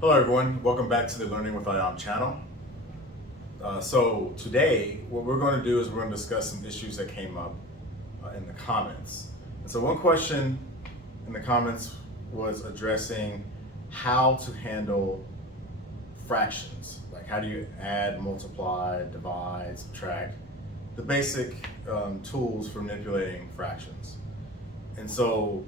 Hello everyone, welcome back to the Learning with IOM channel. So today, what we're going to do is we're going to discuss some issues that came up in the comments. And so one question in the comments was addressing how to handle fractions. Like how do you add, multiply, divide, subtract, the basic tools for manipulating fractions. And so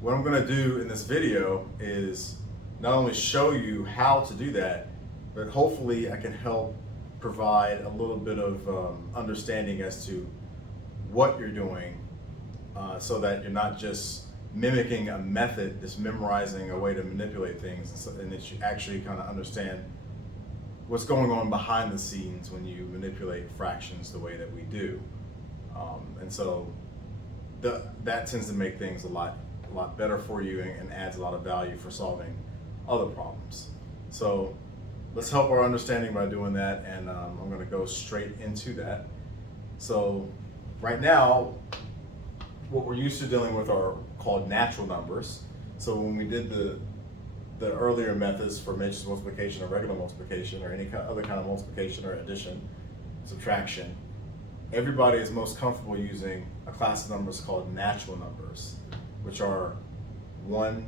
what I'm going to do in this video is not only show you how to do that, but hopefully I can help provide a little bit of understanding as to what you're doing so that you're not just mimicking a method, just memorizing a way to manipulate things, and that you actually kind of understand what's going on behind the scenes when you manipulate fractions the way that we do. And so that tends to make things a lot better for you and adds a lot of value for solving other problems. So let's help our understanding by doing that, and I'm going to go straight into that. So right now, what we're used to dealing with are called natural numbers. So when we did the earlier methods for matrix multiplication or regular multiplication or any other kind of multiplication or addition, subtraction, everybody is most comfortable using a class of numbers called natural numbers, which are 1,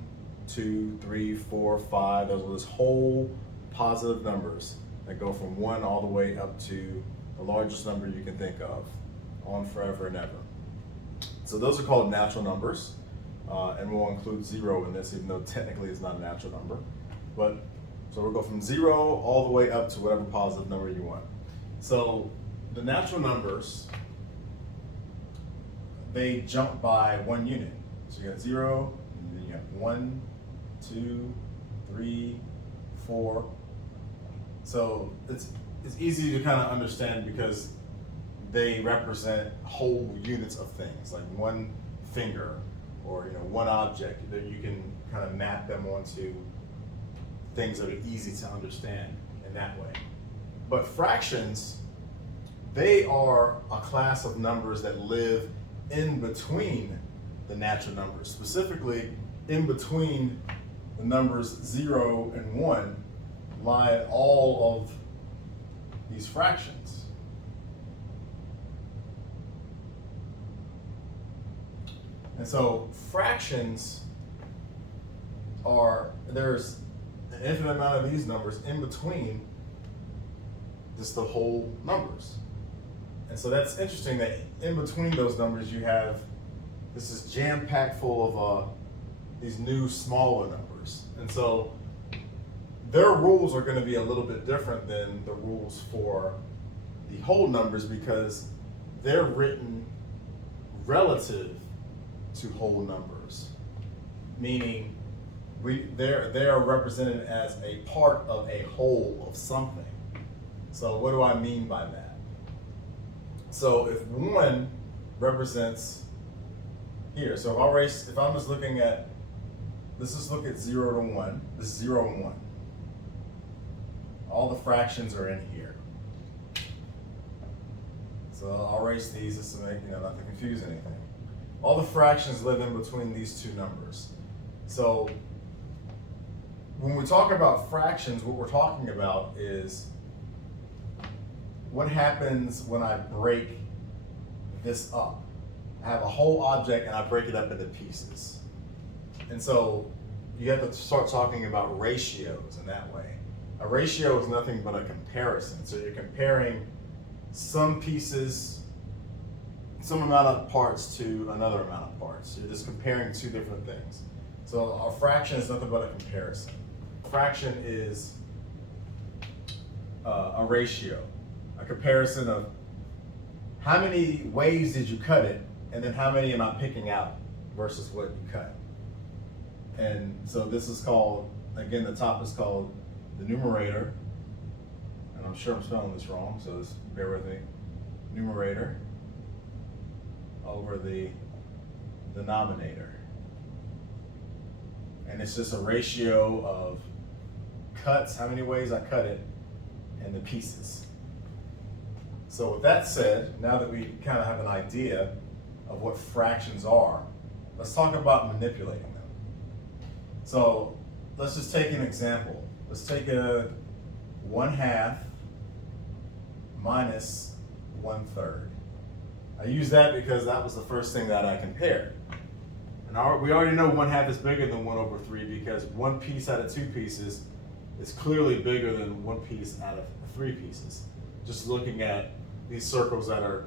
2, 3, 4, 5. Those are those whole positive numbers that go from 1 all the way up to the largest number you can think of, on forever and ever. So those are called natural numbers, and we'll include 0 in this, even though technically it's not a natural number. But so we'll go from 0 all the way up to whatever positive number you want. So the natural numbers, they jump by 1 unit. So you got 0, and then you have 1, 2, 3, 4. So it's easy to kind of understand because they represent whole units of things, like one finger or one object that you can kind of map them onto things that are easy to understand in that way. But fractions, they are a class of numbers that live in between the natural numbers, specifically in between the numbers 0 and 1 lie all of these fractions. And so fractions there's an infinite amount of these numbers in between just the whole numbers. And so that's interesting that in between those numbers you have, this is jam-packed full of these new smaller numbers. And so their rules are going to be a little bit different than the rules for the whole numbers because they're written relative to whole numbers, meaning they are represented as a part of a whole of something. So what do I mean by that? So if 1 represents here, so if I'm just looking at, let's just look at 0 to 1. This is 0 and 1. All the fractions are in here. So I'll erase these just to make, not to confuse anything. All the fractions live in between these two numbers. So when we talk about fractions, what we're talking about is what happens when I break this up. I have a whole object and I break it up into pieces. And so you have to start talking about ratios in that way. A ratio is nothing but a comparison. So you're comparing some pieces, some amount of parts to another amount of parts. You're just comparing two different things. So a fraction is nothing but a comparison. A fraction is a ratio, a comparison of how many ways did you cut it, and then how many am I picking out versus what you cut. And so this is called, again, the top is called the numerator, and I'm sure I'm spelling this wrong, so just bear with me. Numerator over the denominator. And it's just a ratio of cuts, how many ways I cut it, and the pieces. So with that said, now that we kind of have an idea of what fractions are, let's talk about manipulating them. So let's just take an example. Let's take a 1/2 minus 1/3. I use that because that was the first thing that I compared. And we already know 1/2 is bigger than 1/3 because one piece out of two pieces is clearly bigger than one piece out of three pieces. Just looking at these circles that are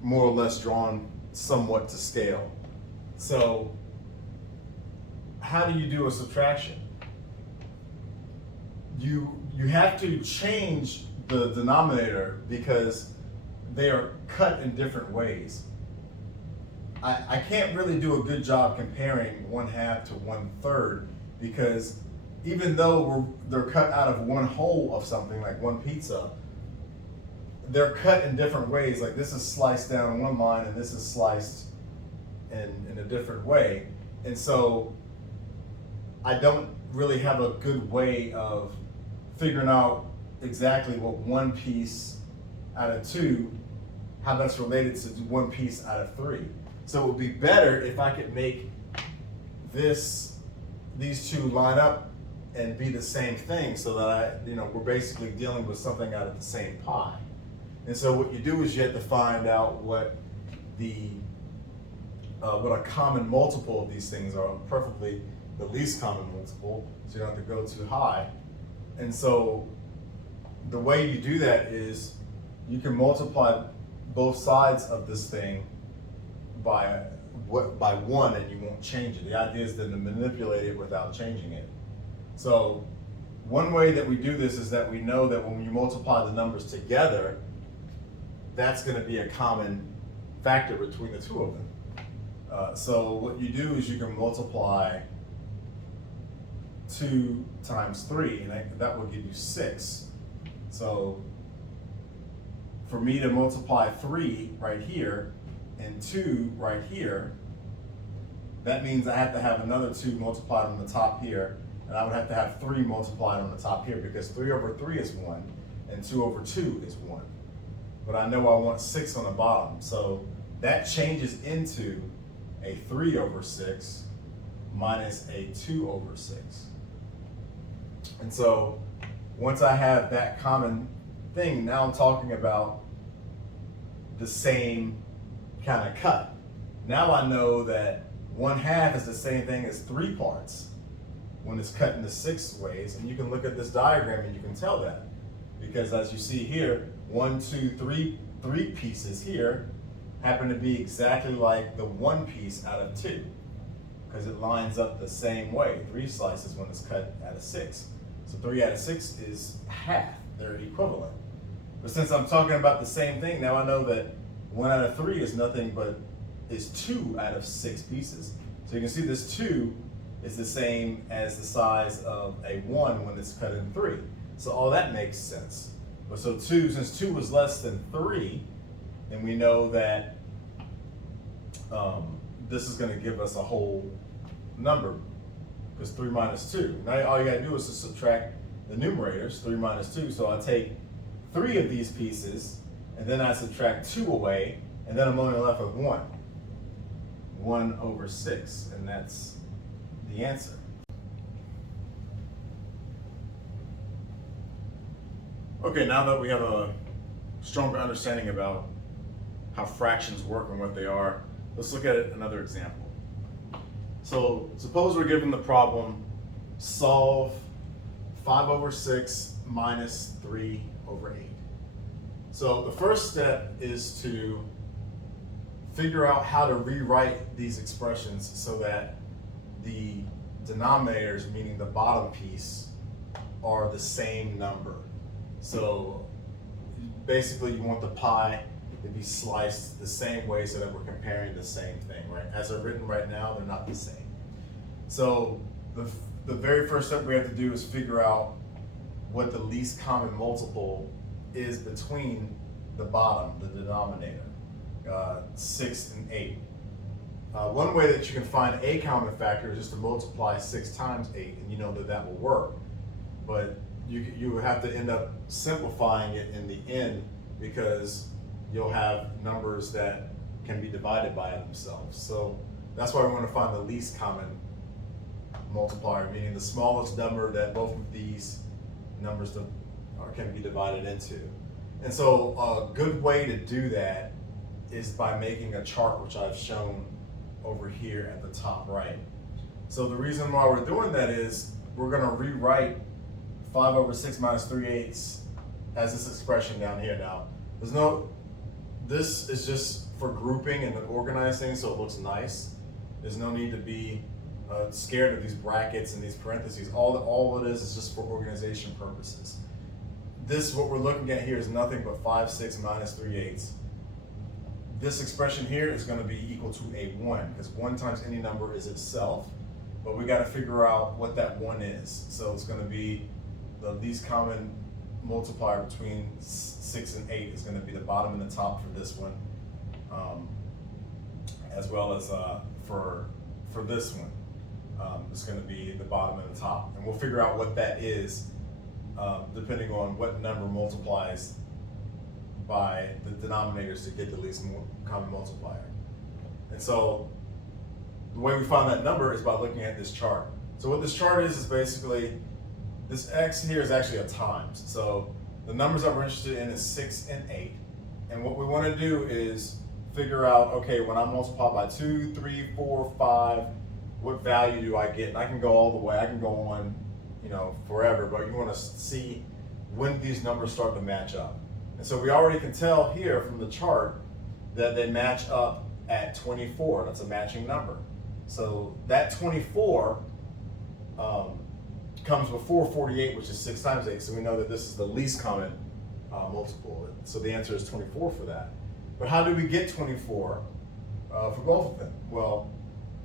more or less drawn somewhat to scale. So how do you do a subtraction? You have to change the denominator because they are cut in different ways. I can't really do a good job comparing 1/2 to 1/3 because even though they're cut out of one whole of something, like one pizza, they're cut in different ways. Like this is sliced down one line and this is sliced in a different way. And so I don't really have a good way of figuring out exactly what one piece out of two, how that's related to one piece out of three. So it would be better if I could make these two line up and be the same thing so that we're basically dealing with something out of the same pie. And so what you do is you have to find out what a common multiple of these things are, preferably the least common multiple, so you don't have to go too high. And so the way you do that is you can multiply both sides of this thing by one and you won't change it. The idea is then to manipulate it without changing it. So one way that we do this is that we know that when you multiply the numbers together, that's going to be a common factor between the two of them. So what you do is you can multiply 2 times 3, and that will give you 6. So for me to multiply 3 right here and 2 right here, that means I have to have another 2 multiplied on the top here, and I would have to have 3 multiplied on the top here because 3/3 is 1 and 2/2 is 1. But I know I want 6 on the bottom, so that changes into a 3/6 minus a 2/6. And so once I have that common thing, now I'm talking about the same kind of cut. Now I know that 1/2 is the same thing as 3 parts when it's cut into 6 ways. And you can look at this diagram and you can tell that. Because as you see here, 1, 2, 3 pieces here happen to be exactly like the one piece out of 2. Because it lines up the same way. 3 slices when it's cut out of 6. So 3 out of 6 is half. They're equivalent. But since I'm talking about the same thing, now I know that 1 out of 3 is nothing but is 2 out of 6 pieces. So you can see this 2 is the same as the size of a 1 when it's cut in 3. So all that makes sense. But so since 2 was less than 3, then we know that this is going to give us a whole number because 3 minus 2. Now all you got to do is to subtract the numerators, 3 minus 2. So I take 3 of these pieces and then I subtract 2 away, and then I'm only left with 1. 1/6, and that's the answer. Okay, now that we have a stronger understanding about how fractions work and what they are, let's look at another example. So suppose we're given the problem, solve 5/6 minus 3/8. So the first step is to figure out how to rewrite these expressions so that the denominators, meaning the bottom piece, are the same number. So basically you want the pie to be sliced the same way so that we're comparing the same thing, right? As they're written right now, they're not the same. So the very first step we have to do is figure out what the least common multiple is between the bottom, the denominator, 6 and 8. One way that you can find a common factor is just to multiply 6 times 8, and you know that will work. But you have to end up simplifying it in the end because you'll have numbers that can be divided by themselves. So that's why we want to find the least common multiplier, meaning the smallest number that both of these numbers can be divided into. And so a good way to do that is by making a chart, which I've shown over here at the top right. So the reason why we're doing that is we're going to rewrite 5 over 6 minus 3/8 as this expression down here now. This is just for grouping and organizing so it looks nice. There's no need to be scared of these brackets and these parentheses. All it is just for organization purposes. What we're looking at here is nothing but 5, 6 minus 3/8. This expression here is going to be equal to a 1, because 1 times any number is itself, but we got to figure out what that 1 is. So it's going to be the least common multiplier between 6 and 8 is going to be the bottom and the top for this one, as well as for this one. It's going to be the bottom and the top, and we'll figure out what that is depending on what number multiplies by the denominators to get the least common multiplier. And so the way we find that number is by looking at this chart. So what this chart is basically, this x here is actually a times. So the numbers that we're interested in is 6 and 8. And what we want to do is figure out, okay, when I multiply by 2, 3, 4, 5, what value do I get? And I can go all the way, I can go on, forever, but you want to see when these numbers start to match up. And so we already can tell here from the chart that they match up at 24. That's a matching number. So that 24 comes before 48, which is 6 times 8. So we know that this is the least common multiple. So the answer is 24 for that. But how do we get 24 for both of them? Well,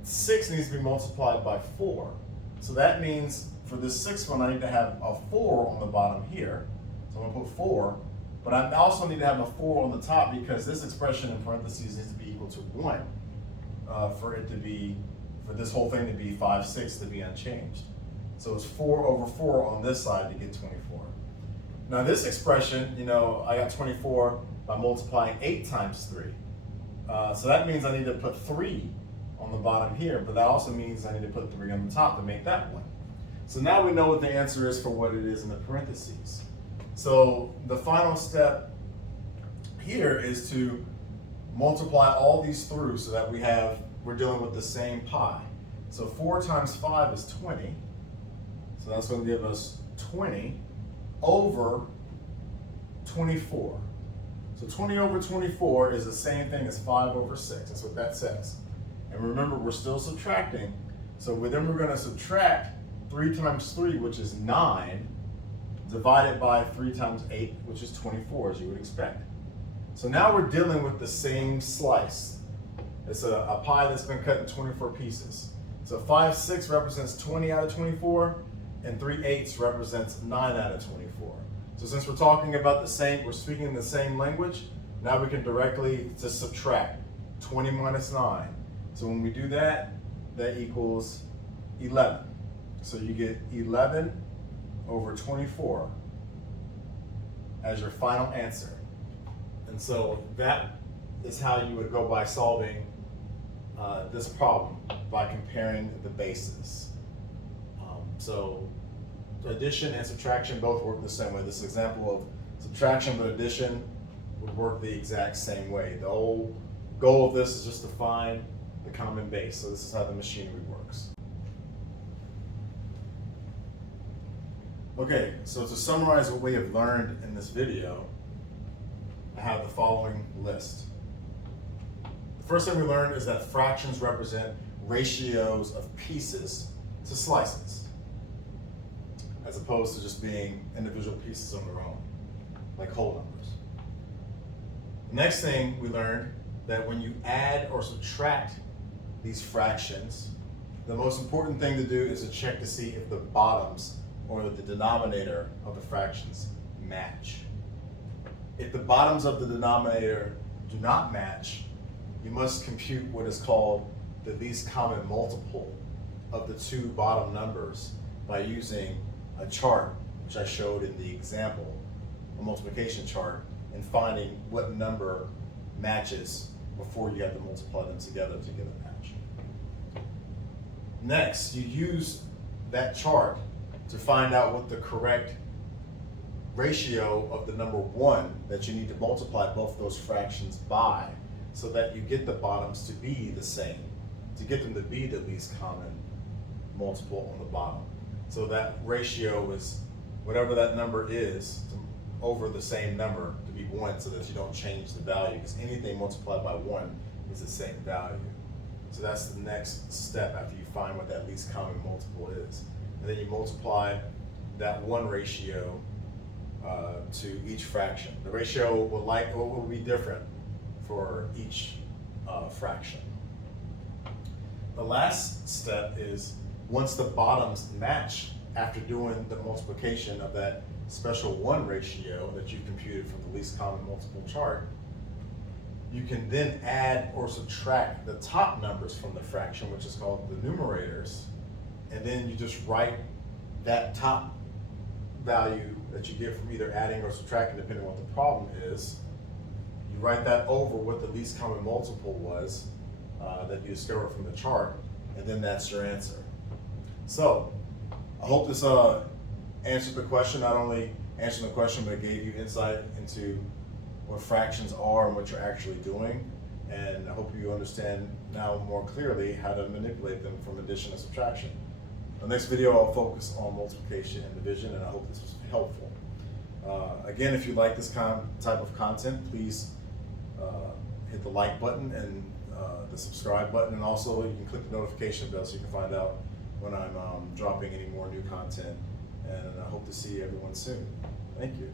6 needs to be multiplied by 4. So that means for this 6th one, I need to have a 4 on the bottom here. So I'm going to put 4. But I also need to have a 4 on the top because this expression in parentheses needs to be equal to 1 for this whole thing to be 5, 6 to be unchanged. So it's 4 over 4 on this side to get 24. Now this expression, I got 24 by multiplying 8 times 3. So that means I need to put 3 on the bottom here, but that also means I need to put 3 on the top to make that 1. So now we know what the answer is for what it is in the parentheses. So the final step here is to multiply all these through so that we're dealing with the same pi. So 4 times 5 is 20. So that's going to give us 20 over 24. So 20 over 24 is the same thing as 5 over 6. That's what that says. And remember, we're still subtracting. So then we're going to subtract 3 times 3, which is 9, divided by 3 times 8, which is 24, as you would expect. So now we're dealing with the same slice. It's a pie that's been cut in 24 pieces. So 5, 6 represents 20 out of 24, and 3/8 represents 9 out of 24. So since we're talking about we're speaking the same language, now we can directly just subtract 20 minus 9. So when we do that, that equals 11. So you get 11 over 24 as your final answer. And so that is how you would go by solving this problem, by comparing the bases. So addition and subtraction both work the same way. This example of subtraction, but addition would work the exact same way. The whole goal of this is just to find the common base. So this is how the machinery works. Okay, so to summarize what we have learned in this video, I have the following list. The first thing we learned is that fractions represent ratios of pieces to slices, as opposed to just being individual pieces on their own, like whole numbers. The next thing we learned that when you add or subtract these fractions, the most important thing to do is to check to see if the bottoms or the denominator of the fractions match. If the bottoms of the denominator do not match, you must compute what is called the least common multiple of the two bottom numbers by using a chart, which I showed in the example, a multiplication chart, and finding what number matches before you have to multiply them together to get a match. Next, you use that chart to find out what the correct ratio of the number 1 that you need to multiply both those fractions by, so that you get the bottoms to be the same, to get them to be the least common multiple on the bottom. So that ratio is whatever that number is over the same number to be 1, so that you don't change the value, because anything multiplied by 1 is the same value. So that's the next step after you find what that least common multiple is. And then you multiply that 1 ratio to each fraction. The ratio will be different for each fraction. The last step is, once the bottoms match after doing the multiplication of that special 1 ratio that you computed from the least common multiple chart, you can then add or subtract the top numbers from the fraction, which is called the numerators, and then you just write that top value that you get from either adding or subtracting, depending on what the problem is. You write that over what the least common multiple was that you discovered from the chart, and then that's your answer. So I hope this answered the question. Not only answered the question, but it gave you insight into what fractions are and what you're actually doing. And I hope you understand now more clearly how to manipulate them from addition and subtraction. The next video I'll focus on multiplication and division, and I hope this was helpful. Again, if you like this type of content, please hit the like button and the subscribe button, and also you can click the notification bell so you can find out when I'm dropping any more new content. And I hope to see everyone soon. Thank you.